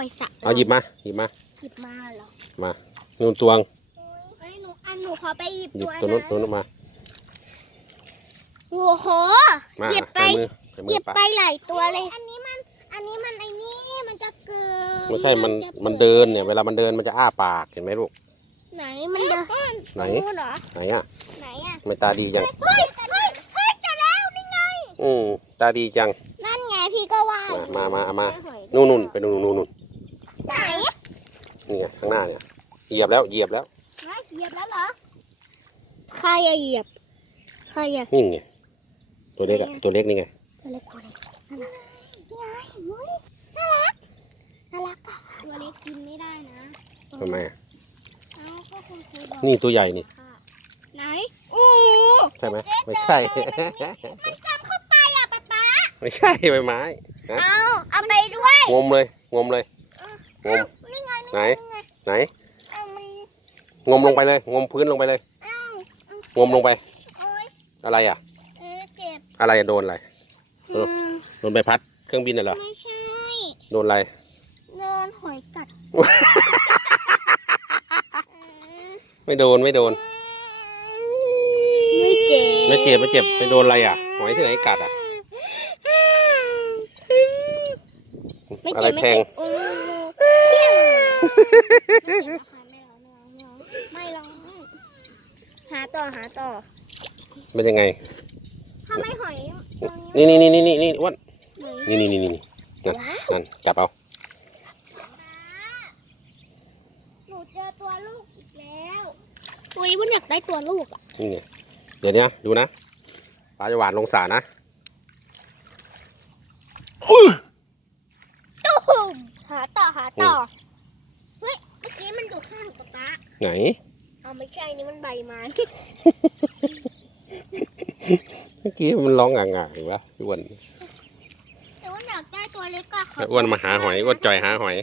ไปสระเอาหยิบมาหยิบมาหยิบมาเหรอมานู่นตวงเฮ้ยหนูอันหนูขอไปหยิบหยิบตัวตัวนู้นตัวนะนู้นมาโอ้โห มาหยิบไป ใส่มือใส่หมืยิอบปะไปหลายตัวเลย อันนี้มัน อันนี้มันไอ้นี่มันจะเกินไม่ใช่มันมันเดินเนี่ย เวลามันเดินมันจะอ้าปากเห็นไหมลูกไหนมันเดินไหนตรงนู้นเหรอไหนอะไหนอะไม่ตาดีจังเฮ้ยเฮ้ยเฮ้ยเจอแล้วนี่ไง อืมตาดีจังนั่นไงพี่ก็ว่ามามามาเอามาหอยนู่นนู่นไปนู่นนู่นนู่นไหนนี่ไงข้าง หน้าเนี่ยเหยียบแล้วเหยียบแล้วเฮ้ยเหยียบแล้วเหรอใครอะเหยียบใครอะนี่ไงตัวเล็กอะตัวเล็กนี่ไงตัวเล็กตัวเล็กนั่นน่ะนี่ไงเฮ้ยน่ารักน่ารักอะตัวเล็กกินไม่ได้นะทำไมอะเอ้าก็คุณครูบอกนี่ตัวใหญ่นี่ค่ะไหนอู้ใช่ไหมไม่ใช่มันจำเข้าไปอะป๊าป๊าไม่ใช่ใบไม้เอาเอาไปด้วยงมเลยงมเลยงมนี่ไงนี่ไหนไงนี่ ไงไหน เอามันงมลงไปเลย งมพื้นลงไปเลย เอ้างมลงไปเอ้ยอะไรอะ เออเจ็บอะไรอะโดนอะไร เออ มโดนใบพัด เครื่องบินน่ะเหรอ ไม่ใช่ โดนอะไร โดนหอยกัดเออไม่โดนไม่โดน ไม่เจ็บไม่เจ็บไม่เจ็บไปโดนอะไรอะ หอยที่ไหนกัดอะไม่อะไรเจ็บแทง ไม่เจ็บโอ้โหเปี้ยงไม่เจ็บนะคะไม่ร้อง ไม่ร้องไม่ร้องไม่ร้องหาต่อหาต่อเป็นยังไง ถ้าไม่หอยตรงนี้นี่นี่นี่นี่นี่อ้วนหนึ่งนี่นี่นี่นี่นั่นนั่นจับเอาหนูเจอตัวลูกอีกแล้วอุ้ยวุ้นอยากได้ตัวลูกอะนี่ไงเดี๋ยวเนี้ยดูนะปลาจะหวานลงสานะตุ้มหาต่อหาต่อเฮ้ยเมื่อกี้ มันอยู่ข้างกับป๊าไหนเอาไม่ใช่นี่มันใบไม้เมื่อกี้มันร้องอ่างๆอยู่วะพี่อ้วนแต่ว่าอยากได้ตัวเล็กก็ขอ้วนมาหาหอยอ้วนจ่อยหาหอย